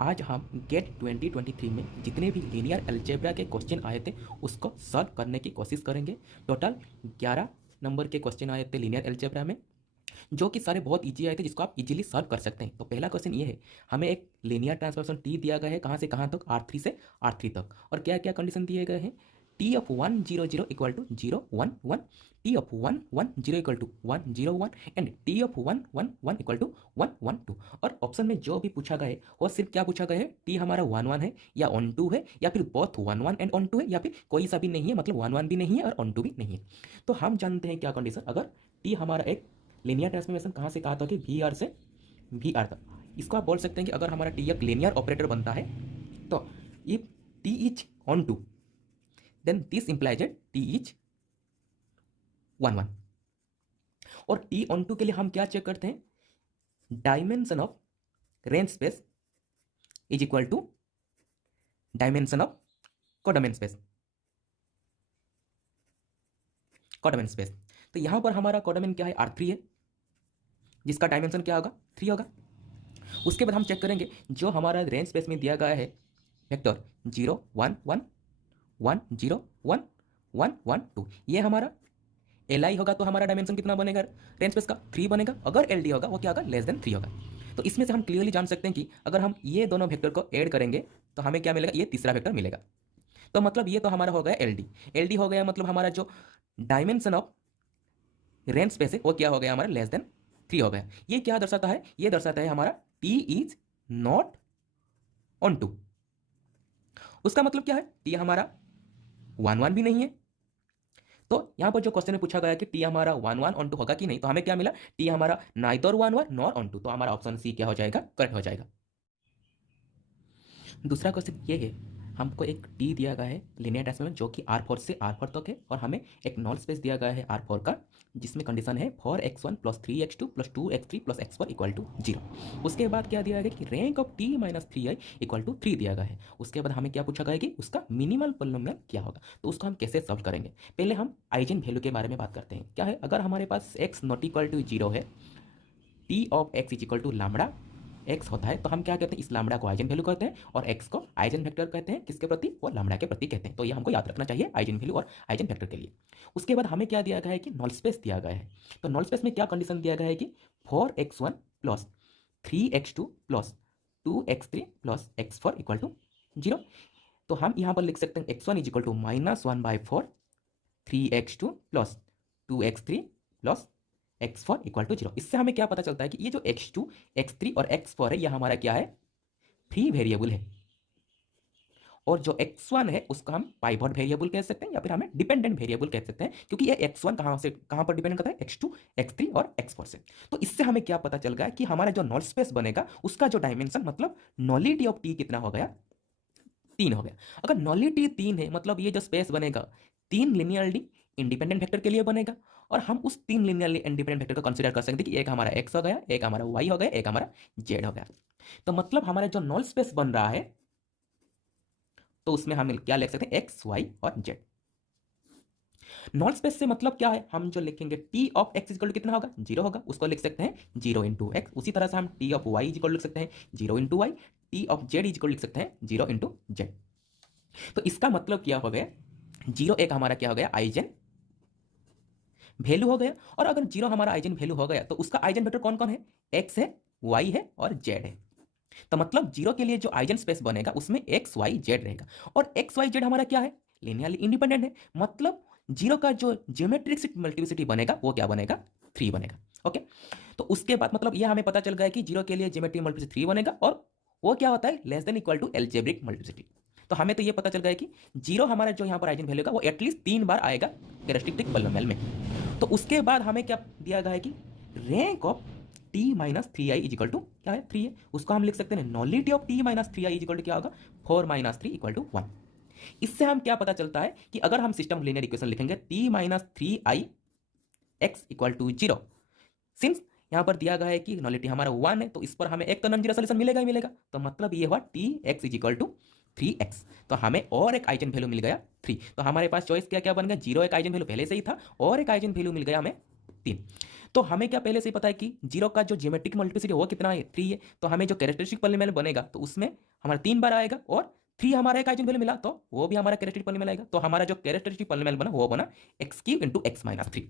आज हम गेट 2023 में जितने भी लीनियर अलजेब्रा के क्वेश्चन आए थे उसको सॉल्व करने की कोशिश करेंगे। टोटल 11 नंबर के क्वेश्चन आए थे लीनियर अलजेब्रा में, जो कि सारे बहुत इजी आए थे, जिसको आप इजीली सॉल्व कर सकते हैं। तो पहला क्वेश्चन ये है, हमें एक लीनियर ट्रांसफॉर्मेशन टी दिया गया है, कहाँ से कहाँ तक, R3 से R3 तक, और क्या क्या कंडीशन दिए गए हैं। T of 1 0 0 equal to 0 1 1, T of 1 1 0 equal to 1 0 1, and T of 1 1 1 equal to 1 1 2। और ऑप्शन में जो भी पूछा गया है वो सिर्फ क्या पूछा गया है, टी हमारा 1 1 है या ऑन 2 है, या फिर बोथ 1 1 एंड ऑन 2 है, या फिर कोई सा भी नहीं है, मतलब 1 1 भी नहीं है और ऑन 2 भी नहीं है। तो हम जानते हैं क्या कंडीशन, अगर टी हमारा एक लीनियर ट्रांसफॉर्मेशन कहाँ से कहाँ तक है, वी आर से वी आर तक। इसको आप बोल सकते हैं कि अगर हमारा टी एक लीनियर ऑपरेटर बनता है, तो if T is onto then this implies T is 1 1। और टी ऑन टू के लिए हम क्या चेक करते हैं, dimension of range space is equal to dimension of codomain space. Codomain space, तो यहां पर हमारा कोडोमेन क्या है, R3 है, जिसका डायमेंशन क्या होगा, 3 होगा। उसके बाद हम चेक करेंगे जो हमारा रेंज स्पेस में दिया गया है वेक्टर 0 1 1 1 0 1 1 1 2, ये हमारा एल आई होगा, तो हमारा डायमेंशन कितना बनेगा रेंज स्पेस का, 3 बनेगा। अगर एल डी होगा वो क्या होगा, लेस देन 3 होगा। तो इसमें से हम क्लियरली जान सकते हैं कि अगर हम ये दोनों वेक्टर को ऐड करेंगे तो हमें क्या मिलेगा, ये तीसरा वेक्टर मिलेगा। तो मतलब ये तो हमारा हो गया एल डी। एल डी हो गया मतलब हमारा जो डायमेंशन ऑफ रेंज स्पेस है वो क्या हो गया, हमारा लेस देन 3 हो गया। ये क्या दर्शाता है, ये दर्शाता है हमारा T is not onto. उसका मतलब क्या है, टी हमारा 1 1 भी नहीं है। तो यहां पर जो क्वेश्चन में पूछा गया कि टी हमारा 1 1 ऑन टू होगा कि नहीं, तो हमें क्या मिला, टी हमारा नाइदर 1 1 नॉर ऑन टू। तो हमारा ऑप्शन सी क्या हो जाएगा, करेक्ट हो जाएगा। दूसरा क्वेश्चन ये है, हमको एक टी दिया गया है लीनियर ट्रांसफॉर्मेशन जो कि R4 से R4 तक है, और हमें एक नॉल स्पेस दिया गया है R4 का, जिसमें कंडीशन है 4x1 plus 3x2 plus 2x3 plus x4 equal to 0। उसके बाद क्या दिया गया कि rank of t minus 3i equal to 3 दिया गया है। उसके बाद हमें क्या पूछा गया कि उसका मिनिमल पॉलिनोमियल क्या होगा। तो उसको हम कैसे सॉल्व करेंगे, पहले हम आइजन वैल्यू के बारे में बात करते हैं। क्या है, अगर हमारे पास x नॉट इक्वल टू 0 है, T of X is equal to lambda X होता है, तो हम क्या कहते हैं, इस लैम्बडा को आइजन वैल्यू कहते हैं और एक्स को आइजन वेक्टर कहते हैं। किसके प्रति, वो लैम्बडा के प्रति कहते हैं। तो ये हमको याद रखना चाहिए आइजन वैल्यू और आइजन वेक्टर के लिए। उसके बाद हमें क्या दिया गया है कि नॉल स्पेस दिया गया है। तो नॉल स्पेस में क्या कंडीशन दिया गया है कि 4x1 plus 3x2 plus 2x3 plus x4 equal to 0। तो हम यहाँ पर लिख सकते हैं x1 is equal to -1/4 3x2 plus 2x3 plus x4 equal to 0। इससे हमें क्या पता चलता है कि ये जो x2 x3 और x4 है, यह हमारा क्या है, फ्री वेरिएबल है। और जो x1 है उसका हम पाइवट वेरिएबल कह सकते हैं, या फिर हमें डिपेंडेंट वेरिएबल कह सकते हैं, क्योंकि ये x1 कहाँ से कहाँ पर डिपेंड करता है, x2 x3 और x4 से। तो इससे हमें क्या पता चल गया कि हमारा जो नॉल स्पेस बनेगा उसका जो डायमेंशन, मतलब नॉलिटी ऑफ टी कितना हो गया, 3 हो गया। अगर नॉलिटी 3 है मतलब ये जो स्पेस बनेगा 3 लिनियरली इंडिपेंडेंट वेक्टर के लिए बनेगा, और हम उस 3 लिनियरली इंडिपेंडेंट वेक्टर को कंसीडर कर सकते हैं कि एक हमारा x हो गया, एक हमारा y हो गया, एक हमारा z हो गया। तो मतलब हमारा जो नॉल स्पेस बन रहा है, तो उसमें हम क्या लिख सकते हैं, x y और z। नॉल स्पेस से मतलब क्या है, हम जो लिखेंगे t of x equal to कितना होगा, 0 होगा, उसको लिख सकते हैं 0 इंटू एक्स। उसी तरह से हम t ऑफ y इक्वल लिख सकते हैं 0 into Y, t of z equal लिख सकते हैं 0 इंटू जेड। तो इसका मतलब क्या हो गया, 0 एक हमारा क्या हो गया, आइजन वैल्यू हो गया। और अगर 0 हमारा आइजन वैल्यू हो गया तो उसका आइजन वेक्टर कौन कौन है, x है, y है और z है। तो मतलब 0 के लिए जो आइजन स्पेस बनेगा उसमें x y z रहेगा, और x y z हमारा क्या है, लिनियरली इंडिपेंडेंट है। मतलब 0 का जो ज्योमेट्रिक मल्टीप्लिसिटी बनेगा वो क्या बनेगा, 3 बनेगा। ओके, तो उसके बाद मतलब ये हमें पता चल गया कि 0 के लिए ज्योमेट्रिक मल्टीप्लिसिटी 3 बनेगा, और वो क्या होता है, less than equal to algebraic multiplicity. तो हमें तो ये पता चल गया कि 0 हमारा जो यहाँ पर आइजन वैल्यू का वो एटलीस्ट 3 बार आएगा कैरेक्टरिस्टिक पॉलिनोमियल में। तो उसके बाद हमें क्या दिया गया है कि rank of t minus 3i is equal to क्या है, 3 है। उसको हम लिख सकते हैं nullity of t minus 3i is equal to क्या होगा, 4 माइनस 3 इक्वल टू 1। इससे हम क्या पता चलता है कि अगर हम सिस्टम लीनियर इक्वेशन लिखेंगे t minus 3i x equal to 0, since यहाँ पर दिया गया है कि नॉलिटी हमारा 1 है, तो इस पर हमें एक तो नॉन जीरो सोल्यूशन मिलेगा ही मिलेगा। तो मतलब ये हुआ T X is equal to 3x। तो हमें और एक आइजन वैल्यू मिल गया 3। तो हमारे पास चॉइस क्या क्या बन गया, 0 एक आइजन वैल्यू पहले से ही था, और एक आइजन वैल्यू मिल गया हमें 3। तो हमें क्या पहले से ही पता है कि जीरो का जो ज्योमेट्रिक मल्टीप्लिसिटी वो कितना है, 3 है। तो हमें जो कैरेक्टरिस्टिक पॉलीनोमियल बनेगा तो उसमें हमारा 3 बार आएगा और 3 हमारा एक आइजन वैल्यू मिला तो वो भी हमारा कैरेक्टरिस्टिक पॉलीनोमियल आएगा। तो हमारा जो कैरेक्टरिस्टिक पॉलीनोमियल बना वो बना x³ × x-3।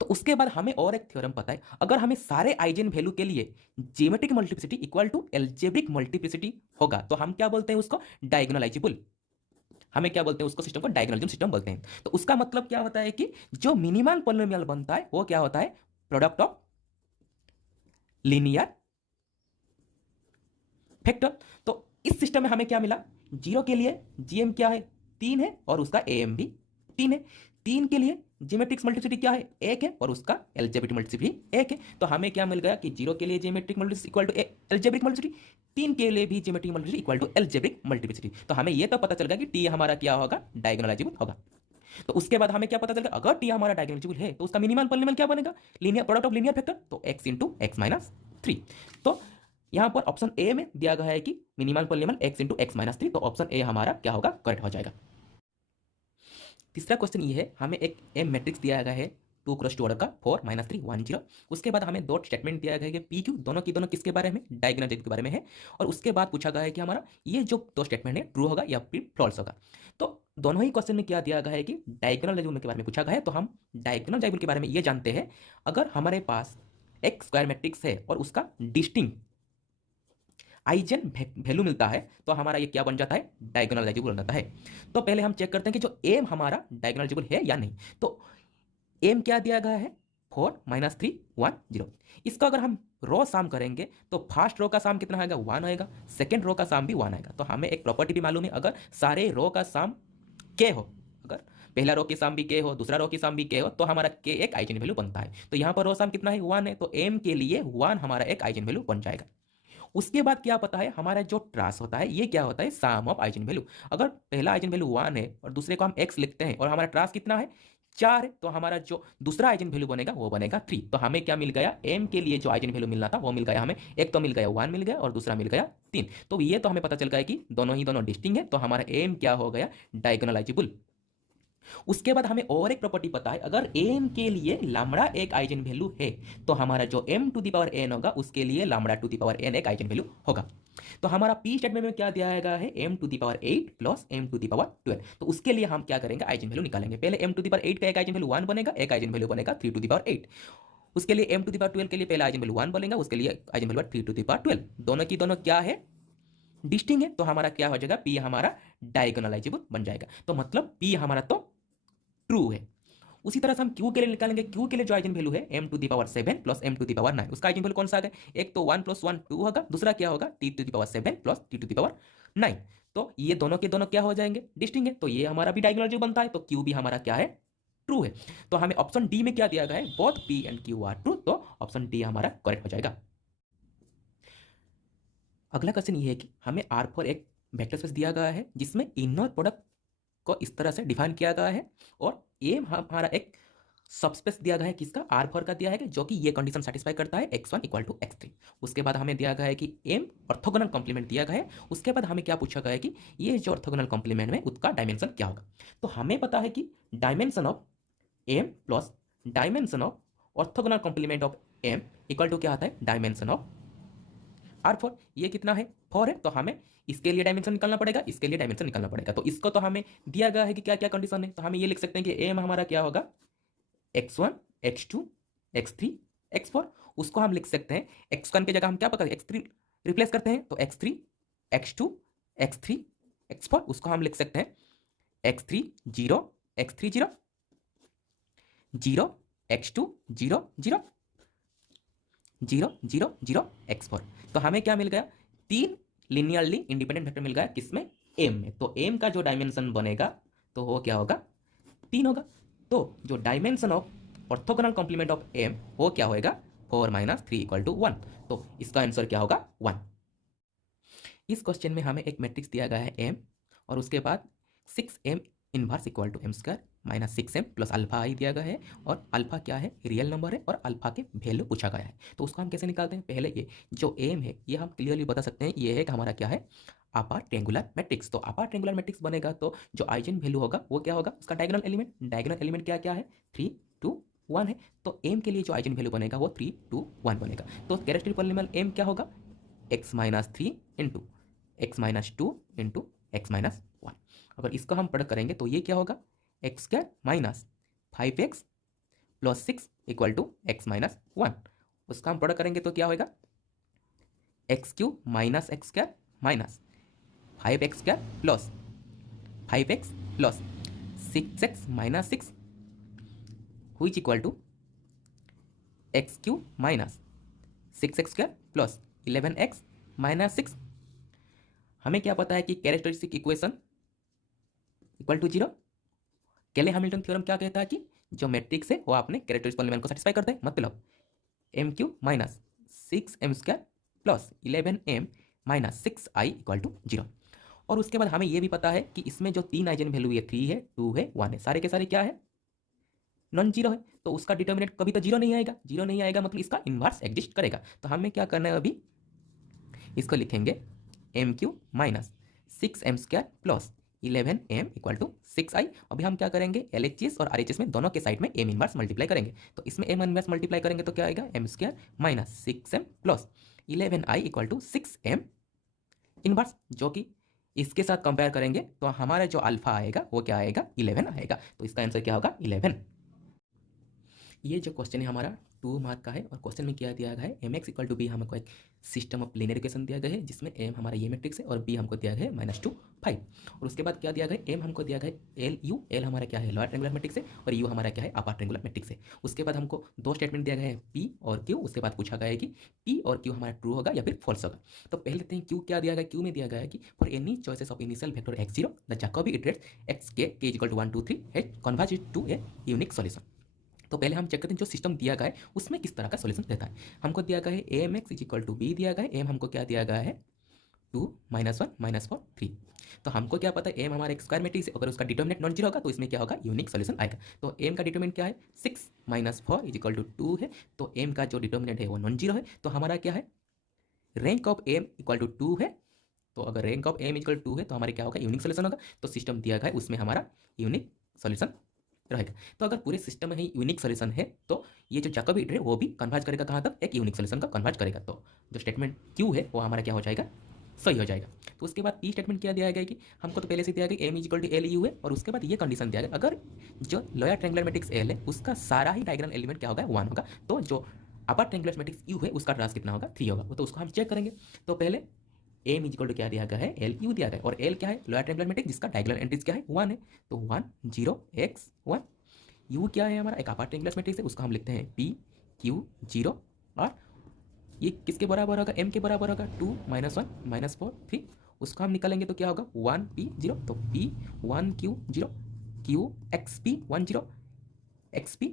तो उसके बाद हमें और एक थ्योरम पता है, अगर हमें सारे आइजन वैल्यू के लिए geometric multiplicity equal to algebraic multiplicity होगा तो हम क्या बोलते हैं उसको, डायगोनलाइजेबल। हमें क्या बोलते हैं उसको, सिस्टम को डायगोनलिज्म सिस्टम बोलते हैं। तो उसका मतलब क्या होता है कि जो मिनिमल पॉलिनोमियल बनता है वो क्या होता है, प्रोडक्ट ऑफ लीनियर फैक्टर। तो इस सिस्टम में हमें क्या मिला, जीरो के लिए जीएम क्या है, 3 है और उसका एएम भी 3 है। 3 के लिए ज्योमेट्रिक मल्टीप्लिसिटी क्या है, 1 है और उसका अलजेब्रिक मल्टीप्लिसिटी 1 है। तो हमें क्या मिल गया कि जीरो के लिए geometric multiplicity equal to algebraic multiplicity, 3 के लिए भी geometric multiplicity equal to algebraic multiplicity. तो हमें यह तो पता चल गया कि टी हमारा क्या होगा, डायगोनलाइजेबल होगा। तो उसके बाद हमें क्या पता चल गया, अगर टी हमारा डायगोनलाइजेबल है तो उसका मिनिमल पॉलिनोमियल क्या बनेगा, linear product of linear factor, तो x × x-3। तो यहां पर ऑप्शन ए में दिया गया है कि मिनिमल पॉलिनोमियल x × x-3, तो ऑप्शन ए हमारा क्या होगा, करेक्ट हो जाएगा। तीसरा क्वेश्चन ये है, हमें एक एम मैट्रिक्स दिया गया है 2 × 2 ऑर्डर का 4 -3 1 0। उसके बाद हमें दो स्टेटमेंट दिया गया है कि पी क्यू दोनों की दोनों किसके बारे में, डायगोनलाइजेशन के बारे में है। और उसके बाद पूछा गया है कि हमारा ये जो दो स्टेटमेंट है ट्रू होगा या फिर फॉल्स होगा। तो दोनों ही क्वेश्चन में क्या दिया गया है कि डायगोनलाइजेशन के बारे में पूछा गया है। तो हम डायगोनलाइजेशन के बारे में ये जानते हैं, अगर हमारे पास एक स्क्वायर मैट्रिक्स है और उसका डिस्टिंक्ट आइजन वैल्यू मिलता है तो हमारा ये क्या बन जाता है, डायगोनलाइजेबल बन जाता है। तो पहले हम चेक करते हैं कि जो एम हमारा डायगोनलाइजेबल है या नहीं। तो एम क्या दिया गया है, 4 -3 1 0। इसका अगर हम रो साम करेंगे तो फर्स्ट रो का साम कितना आएगा, 1 आएगा, सेकेंड रो का साम भी 1 आएगा। तो हमें एक प्रॉपर्टी भी मालूम है, अगर सारे रो का साम के हो, अगर पहला रो की साम भी के हो, दूसरा रो की साम भी के हो, तो हमारा के एक आइजन वैल्यू बनता है। तो यहां पर रो साम कितना है, 1 है, तो एम के लिए 1 हमारा एक आइजन वैल्यू बन जाएगा। उसके बाद क्या पता है, हमारा जो ट्रांस होता है ये क्या होता है, सम ऑफ आइजन वैल्यू। अगर पहला आइजन वैल्यू 1 है और दूसरे को हम x लिखते हैं और हमारा ट्रांस कितना है, 4 है, तो हमारा जो दूसरा आइजन वैल्यू बनेगा वो बनेगा 3। तो हमें क्या मिल गया, m के लिए जो आइजन वैल्यू मिलना था वो मिल गया हमें, एक तो मिल गया 1 मिल गया और दूसरा मिल गया 3। तो ये तो हमें पता चल गया कि दोनों ही दोनों डिस्टिंक्ट है, तो हमारा m क्या हो गया, डायगोनलाइजेबल। उसके बाद हमें और एक प्रॉपर्टी पता है, अगर m के लिए लैम्बडा एक आइजन वैल्यू है तो हमारा जो m⁴n होगा उसके लिए λ⁴n एक आइजन वैल्यू होगा। तो हमारा पी स्टेटमेंट में क्या दिया गया है, m⁴8 + m⁴12। तो उसके लिए हम क्या करेंगे, आइजन वैल्यू निकालेंगे। पहले m⁴8 का एक आइजन वैल्यू 1 बनेगा, एक आइजन वैल्यू बनेगा 3⁴8। उसके लिए m⁴12 के लिए पहला आइजन वैल्यू 1 बनेगा, उसके लिए आइजन वैल्यू 3⁴12। दोनों की दोनों क्या है, डिस्टिंक्ट है, तो हमारा क्या हो जाएगा, पी हमारा डायगोनलाइजेबल बन जाएगा। तो मतलब पी हमारा तो ट्रू है। उसी तरह से हम क्यू के लिए निकालेंगे, क्यू के लिए जो आइजन वैल्यू है m⁴7 + m⁴9, उसका आइजन वैल्यू कौन सा आ गया, एक तो 1 + 1 2 होगा, दूसरा क्या होगा t⁴7 + t⁴9। तो ये दोनों के दोनों क्या हो जाएंगे, डिस्टिंक्ट है, तो ये हमारा भी डायगोनलाइजेबल बनता है। तो क्यू भी हमारा क्या है, ट्रू है। तो हमें ऑप्शन डी में क्या दिया गया है, both P and Q R true, तो ऑप्शन डी हमारा करेक्ट हो जाएगा। अगला क्वेश्चन ये है कि हमें R4 एक वेक्टर स्पेस दिया गया है जिसमें इनर प्रोडक्ट को इस तरह से डिफाइन किया गया है और ये हमारा एक सबस्पेस दिया गया है किसका, R4 का दिया है कि जो कि ये कंडीशन सेटिस्फाई करता है x1 = x3। उसके बाद हमें दिया गया है कि m ऑर्थोगोनल कॉम्प्लीमेंट दिया गया है। उसके बाद हमें क्या पूछा गया है कि ये जो ऑर्थोगोनल कॉम्प्लीमेंट में उसका डायमेंशन क्या होगा। तो हमें पता है कि dimension of m plus dimension of orthogonal complement of m equal to क्या आता है, डायमेंशन ऑफ R4। ये कितना है, 4 है, तो हमें इसके लिए डायमेंशन निकालना पड़ेगा, इसके लिए डायमेंशन निकालना पड़ेगा। तो इसको तो हमें दिया गया है कि क्या क्या कंडीशन है, तो हम ये लिख सकते हैं कि m हमारा क्या होगा, x1 x2 x3 x4। उसको हम लिख सकते हैं x1 की जगह हम क्या पता है x3 रिप्लेस करते हैं, तो x3 x2 x3 x4। उसको हम लिख सकते हैं x3 0 x3 0 0 x2 0 0 0 0 0 x4। तो हमें क्या मिल गया, 3 लिनियरली इंडिपेंडेंट वेक्टर मिल गया किसमें, m में। तो m का जो डायमेंशन बनेगा तो वो क्या होगा, 3 होगा। तो जो dimension of orthogonal complement of m वो क्या होएगा, 4 - 3 = 1। तो इसका आंसर क्या होगा, 1। इस क्वेश्चन में हमें एक मैट्रिक्स दिया गया है m और उसके बाद 6m inverse equal to m² - 6m + α दिया गया है और अल्फा क्या है, रियल नंबर है और अल्फा के वैल्यू पूछा गया है। तो उसको हम कैसे निकालते हैं, पहले ये जो m है ये हम क्लियरली बता सकते हैं, ये है कि हमारा क्या है, अपर ट्रायंगुलर मैट्रिक्स। तो अपर ट्रायंगुलर मैट्रिक्स बनेगा तो जो आइजन वैल्यू होगा वो क्या होगा, उसका डायगोनल एलिमेंट क्या क्या है, 3 2 1 है, तो m के लिए जो आइजन वैल्यू बनेगा वो 3 2 1 बनेगा। तो कैरेक्टरिस्टिक पॉलिनोमियल m क्या होगा, x minus 3 into x minus 2 into x minus 1। अगर इसका हम प्रोडक्ट करेंगे तो ये क्या होगा, X square minus 5x plus 6 equal to X minus 1। उसका हम प्रोडक्ट करेंगे तो क्या होगा, X cube minus X square minus 5x square plus 5x plus 6x minus 6 which equal to X cube minus 6x square plus 11x minus 6। हमें क्या पता है कि कैरेक्टरिस्टिक इक्वेशन इक्वल टू 0। केले हैमिल्टन थ्योरम क्या कहता है कि जो मैट्रिक्स है वो आपने कैरेक्टरिस्टिक पॉलिनोमियल को सेटिस्फाई करता है, मतलब M cube minus 6m square plus 11m minus 6i equal to 0। और उसके बाद हमें यह भी पता है कि इसमें जो तीन आइजन वैल्यू है 3 है 2 है 1 है, सारे के सारे क्या है, नॉन जीरो है। तो उसका डिटर्मिनेंट कभी तो जीरो नहीं आएगा, जीरो नहीं आएगा मतलब इसका इन्वर्स एग्जिस्ट करेगा। तो हमें क्या करना है, अभी इसको लिखेंगे M cube minus 6m square plus 11m equal to 6i। अभी हम क्या करेंगे, LHS और RHS में दोनों के साइड में m इन्वर्स मल्टीप्लाई करेंगे। तो इसमें m इन्वर्स मल्टीप्लाई करेंगे तो क्या आएगा, m square minus 6m plus 11i equal to 6m inverse, जो कि इसके साथ कंपेयर करेंगे तो हमारा जो अल्फा आएगा वो क्या आएगा, 11 आएगा। तो इसका आंसर क्या होगा, 11। ये जो क्वेश्चन है हमारा 2 मार्क का है और क्वेश्चन में क्या दिया गया है, M X equal to B हमको एक सिस्टम ऑफ लीनियर इक्वेशन दिया गया है जिसमें एम हमारा ये मैट्रिक्स है और बी हमको दिया गया है -2 5। और उसके बाद क्या दिया गया है, एम हमको दिया गया है एल यू, एल हमारा क्या है लोअर ट्रायंगुलर मैट्रिक्स है और यू हमारा क्या है अपर ट्रायंगुलर मैट्रिक्स है। उसके बाद हमको दो स्टेटमेंट दिया गया है पी और क्यू। उसके बाद पूछा गया है कि पी और क्यू हमारा ट्रू होगा या फिर फॉल्स होगा। तो पहले देखते हैं क्यू क्या दिया गया है। क्यू में दिया गया है कि for any choices of initial vector x0 the Jacobi iterates x k equal to 1 2 3 है converge to a unique solution. तो पहले हम चेक करते हैं जो सिस्टम दिया गया है उसमें किस तरह का सॉल्यूशन रहता है। हमको दिया गया है M X equal to B दिया गया है, एम हमको क्या दिया गया है 2 -1 -4 3। तो हमको क्या पता है एम हमारा एक स्क्वायर मैट्रिक्स है, अगर उसका डिटर्मिनेंट नॉन जीरो होगा तो इसमें क्या होगा, यूनिक सॉल्यूशन आएगा। तो एम का डिटर्मिनेंट क्या है 6 - 4 इक्वल टू 2 है। तो एम का जो डिटर्मिनेंट है वो नॉन जीरो है। तो हमारा क्या है, rank of M equal to 2 है। तो अगर रैंक ऑफ एम इक्वल 2 है तो हमारे क्या होगा, यूनिक सॉल्यूशन होगा। तो सिस्टम दिया गया है उसमें हमारा यूनिक सॉल्यूशन रहेगा। तो अगर पूरे सिस्टम में ही यूनिक सॉल्यूशन है तो ये जो जैकोबी इटरेट है वो भी कन्वर्ज करेगा कहाँ तक, एक यूनिक सॉल्यूशन का कन्वर्ज करेगा। तो जो स्टेटमेंट क्यू है वो हमारा क्या हो जाएगा, सही हो जाएगा। तो उसके बाद पी स्टेटमेंट क्या दिया गया कि हमको तो पहले से दिया गया M equal to L U है और उसके बाद ये कंडीशन दिया गया अगर जो लोअर ट्रायंगुलर मैट्रिक्स एल है उसका सारा ही डायगोनल एलिमेंट क्या होगा, 1 होगा। तो जो अपर ट्रायंगुलर मैट्रिक्स यू है उसका ट्रांस कितना होगा, 3 होगा। तो उसको हम चेक करेंगे। तो पहले एम इक्वल टू क्या दिया गया है, एल यू दिया गया है और एल क्या है, लोअर ट्रायंगुलर मैट्रिक्स जिसका डायगोनल एंट्रीज क्या है, 1 है। तो 1 0 x 1। यू क्या है हमारा, एक अपर ट्रायंगुलर मैट्रिक्स है, उसको हम लिखते हैं पी क्यू 0 और ये किसके बराबर होगा, एम के बराबर होगा 2 -1 -4 3। उसको हम निकालेंगे तो क्या होगा 1 p 0। तो p 1 q 0 q x p 1 0 x p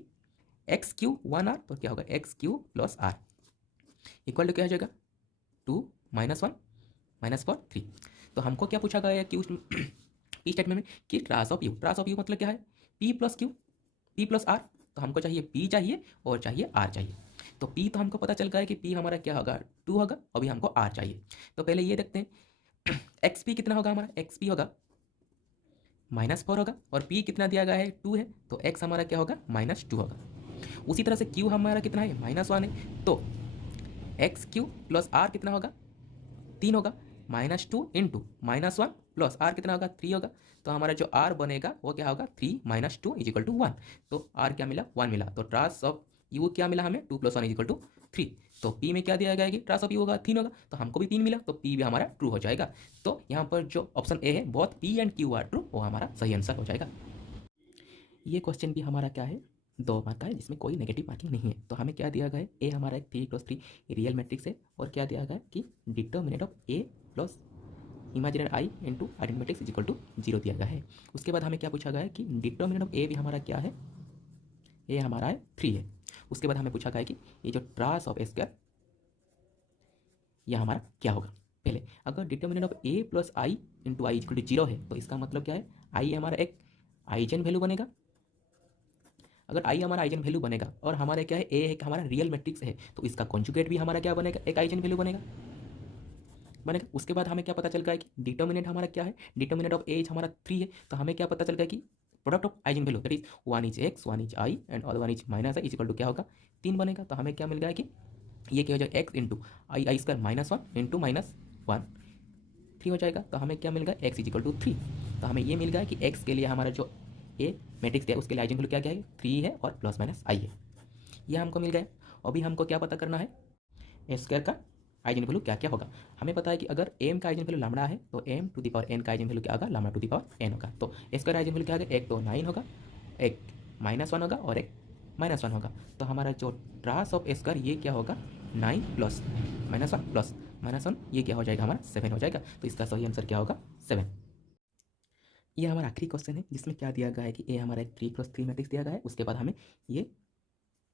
x q 1 r। तो क्या होगा x q plus r equal to क्या हो जाएगा 2 -1 -4 3। तो हमको क्या पूछा गया है क्यू पी स्टेटमेंट में कि trans of U, trans of U मतलब क्या है, p plus Q p plus r। तो हमको चाहिए p चाहिए और चाहिए r चाहिए। तो p तो हमको पता चल गया है कि p हमारा क्या होगा 2 होगा, अभी हमको r चाहिए। तो पहले ये देखते हैं xp कितना होगा, हमारा xp होगा -4 होगा और p कितना दिया गया है 2 है। तो x हमारा क्या होगा -2 होगा। उसी तरह से q हमारा कितना है -1 है। तो एक्स क्यू प्लस r कितना होगा 3 होगा। -2 इंटू -1 प्लस r कितना होगा 3 होगा। तो हमारा जो r बनेगा वो क्या होगा 3 - 2 इक्वल टू 1। तो r क्या मिला 1 मिला। तो ट्रांस ऑफ यू क्या मिला हमें 2 + 1 इक्वल टू 3। तो p में क्या दिया गया है कि ट्रांस ऑफ यू होगा 3 होगा। तो हमको भी 3 मिला तो p भी हमारा ट्रू हो जाएगा। तो यहाँ पर जो ऑप्शन ए है both p and q are true, वो हमारा सही आंसर हो जाएगा। ये क्वेश्चन भी हमारा क्या है 2 मार्क का है जिसमें कोई नेगेटिव मार्किंग नहीं है। तो हमें क्या दिया गया है, ए हमारा एक 3 + 3 रियल मैट्रिक्स है और क्या दिया गया है कि determinant of A plus imaginary I into identity matrix equal to 0 दिया गया है। उसके बाद हमें क्या पूछा गया है कि डिटर्मिनेंट ऑफ ए भी हमारा क्या है, ए हमारा है 3 है। उसके बाद हमें पूछा गया है कि ये जो ट्रांस ऑफ ए स्क्वायर यह हमारा क्या होगा। पहले अगर determinant of A plus I into I equal to 0 है तो इसका मतलब क्या है, आई हमारा एक आइजन वैल्यू बनेगा। अगर आई हमारा आइजन वैल्यू बनेगा और हमारे क्या है ए है कि हमारा रियल मैट्रिक्स है तो इसका कॉन्जुगेट भी हमारा क्या बनेगा, एक आइजन वैल्यू बनेगा। उसके बाद हमें क्या पता चल गया है कि डिटर्मिनेंट हमारा क्या है, डिटर्मिनेंट ऑफ एज हमारा 3 है। तो हमें क्या पता चल गया कि product of eigen value that is one is X, one is I and other one is minus I is equal to क्या होगा 3 बनेगा। तो हमें क्या मिल गया कि ये क्या हो जाएगा एक्स इंटू आई आई स्क्वायर माइनस 1 इंटू माइनस 1 3 हो जाएगा। तो हमें क्या मिल गया एक्स इज इक्वल टू 3। तो हमें ये मिल गया कि एक्स के लिए हमारा जो ए मैट्रिक्स है उसके लिए आइजन वैल्यू क्या क्या है 3 है और प्लस माइनस आई है, ये हमको मिल गया। अभी हमको क्या पता करना है ए स्क्वायर का आइजन वैल्यू क्या क्या होगा। हमें पता है कि अगर एम का आइजन वैल्यू लैम्डा है तो M to the power N का आइजन वैल्यू क्या होगा lambda to the power N होगा। तो ए स्क्वायर आइजन वैल्यू क्या होगा एक तो 9 होगा, एक -1 होगा और एक -1 होगा। तो हमारा जो ट्रास ऑफ ए स्क्वायर ये क्या होगा 9 प्लस -1 प्लस -1 ये क्या हो जाएगा हमारा 7 हो जाएगा। तो इसका सही आंसर क्या होगा 7। ये हमारा आखिरी क्वेश्चन है जिसमें क्या दिया गया है कि ए हमारा एक 3+3 मैट्रिक्स दिया गया है। उसके बाद हमें ये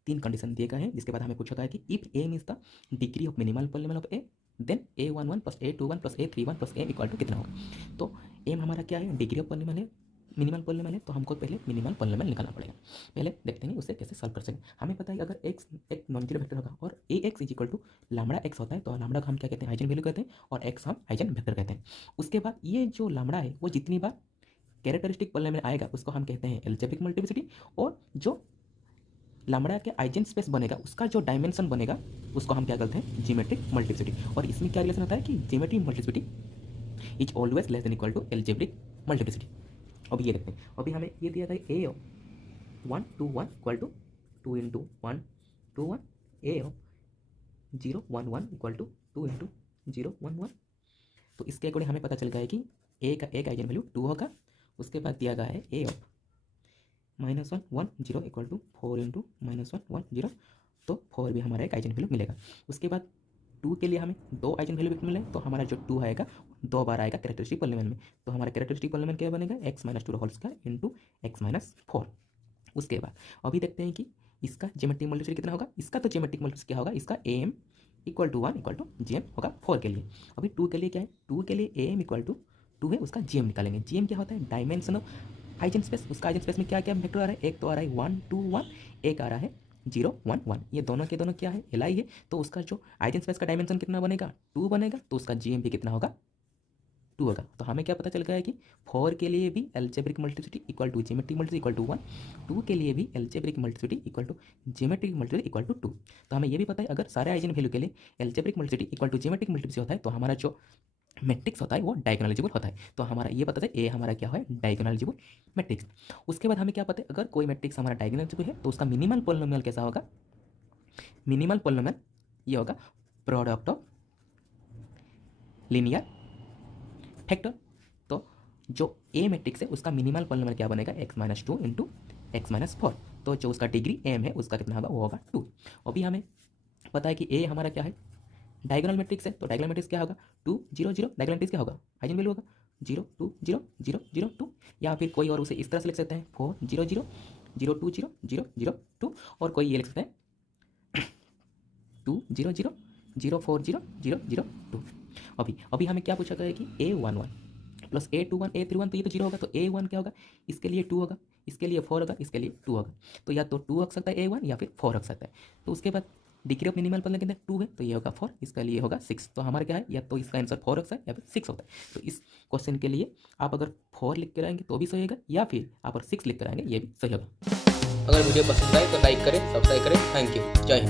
3 कंडीशन दिए गए हैं जिसके बाद हमें पूछा गया है कि if M is the degree of minimal polynomial of A then a11 plus a21 plus a31 plus m equal to कितना होगा। तो m हमारा क्या है डिग्री ऑफ पॉलीनोमियल है, मिनिमल पॉलीनोमियल है। तो हमको पहले मिनिमल पॉलीनोमियल निकालना पड़ेगा। पहले देखते हैं उसे कैसे सॉल्व कर सकें। हमें पता है कि अगर x एक नॉन जीरो वेक्टर होगा और ax is equal to lambda x होता है तो लैम्डा को हम क्या कहते हैं आइजन वैल्यू कहते हैं और x हम आइजन वेक्टर कहते हैं। उसके बाद ये जो लैम्डा है वो जितनी बार कैरेक्टरिस्टिक पॉलीनोमियल आएगा उसको हम कहते हैं एल्जेब्रिक मल्टीप्लिसिटी, और जो लैम्डा के आइजन स्पेस बनेगा उसका जो डायमेंशन बनेगा उसको हम क्या कहते हैं ज्योमेट्रिक मल्टीप्लिसिटी। और इसमें क्या रिलेशन होता है कि geometric multiplicity is always less than equal to algebraic multiplicity. अभी ये देखते हैं। अभी हमें ये दिया था A of 1 2 1 equal to 2 into 1 2 1, A of 0 1 1 equal to 2 into 0 1 1। तो इसके अकॉर्डिंग हमें पता चल गया है कि ए का एक आइजन वैल्यू 2 होगा। उसके बाद दिया गया है ए ऑफ -1 1 0 इक्वल टू 4 इंटू -1 1 0। तो 4 भी हमारा एक आइजन वैल्यू मिलेगा। उसके बाद 2 के लिए हमें 2 आइजन वैल्यू मिले तो हमारा जो 2 आएगा 2 बार आएगा कैरेक्टरिस्टिक पॉलीनोमियल में। तो हमारा कैरेक्टरिस्टिक पॉलीनोमियल क्या बनेगा x - 2 whole square into x - 4। उसके बाद अभी देखते हैं कि इसका ज्योमेट्रिक मल्टीप्लिसिटी कितना होगा। इसका तो ज्योमेट्रिक मल्टीप्लिसिटी क्या होगा इसका am equal to 1 equal to gm होगा 4 के लिए। अभी 2 के लिए क्या है 2 के लिए am इक्वल टू 2 है उसका gm निकालेंगे। gm क्या होता है डायमेंशन ऑफ आइजन स्पेस। उसका आइजन स्पेस में क्या क्या वेक्टर आ रहा है एक तो आ रहा है 1 2 1, एक आ रहा है 0 1 1। ये दोनों के दोनों क्या है li है। तो उसका जो आइजन स्पेस का डायमेंशन कितना बनेगा 2 बनेगा। तो उसका जीएम भी कितना होगा 2 होगा। तो हमें क्या पता चल गया है कि 4 के लिए भी algebraic multiplicity equal to geometric multiplicity equal to 1, 2 के लिए भी algebraic multiplicity equal to geometric multiplicity equal to 2। तो हमें ये भी पता है अगर सारे आइजन वैल्यू के लिए algebraic multiplicity equal to geometric multiplicity होता है तो हमारा जो मैट्रिक्स होता है वो डायगोनल एलिजिबल होता है। तो हमारा ये पता है ए हमारा क्या है डायगोनल एलिजिबल मैट्रिक्स। उसके बाद हमें क्या पता है अगर कोई मैट्रिक्स हमारा डायगोनल एलिजिबल है तो उसका मिनिमल पॉलीनोमियल कैसा होगा। मिनिमल पॉलीनोमियल ये होगा प्रोडक्ट ऑफ लीनियर फैक्टर। तो जो ए मैट्रिक्स है उसका मिनिमल पॉलीनोमियल क्या बनेगा x - 2 इंटू x - 4। तो जो उसका डिग्री m है उसका कितना होगा वो होगा 2। अभी हमें पता है कि ए हमारा क्या है डायगोनल मैट्रिक्स है। तो डायगोनल मैट्रिक्स क्या होगा 2 0 0। डायगोनल मैट्रिक्स क्या होगा आइजन वैल्यू होगा 0 2 0 0 0 2, या फिर कोई और उसे इस तरह से लिख सकते हैं 4 0 0 0 2 0 0 0 2, और कोई ये लिख सकते हैं 2 0 0 0 4 0 0 0 2। अभी हमें क्या पूछा गया है कि a11 प्लस a21 a31, तो ये तो 0 होगा। तो a1 क्या होगा इसके लिए 2 होगा, इसके लिए 4 होगा, इसके लिए 2 होगा। तो या तो 2 रख सकता है a1 या फिर 4 रख सकता है। तो उसके बाद डिग्री ऑफ मिनिमल पर कितना 2 है तो ये होगा 4, इसका लिए होगा 6। तो हमारा क्या है या तो इसका आंसर 4 रखता है या फिर 6 होता है। तो इस क्वेश्चन के लिए आप अगर 4 लिख कर आएंगे तो भी सही होगा, या फिर आप अगर 6 लिख कर आएंगे ये भी सही होगा। अगर वीडियो पसंद आए तो लाइक करें, सब्सक्राइब करें। थैंक यू, जय हिंद।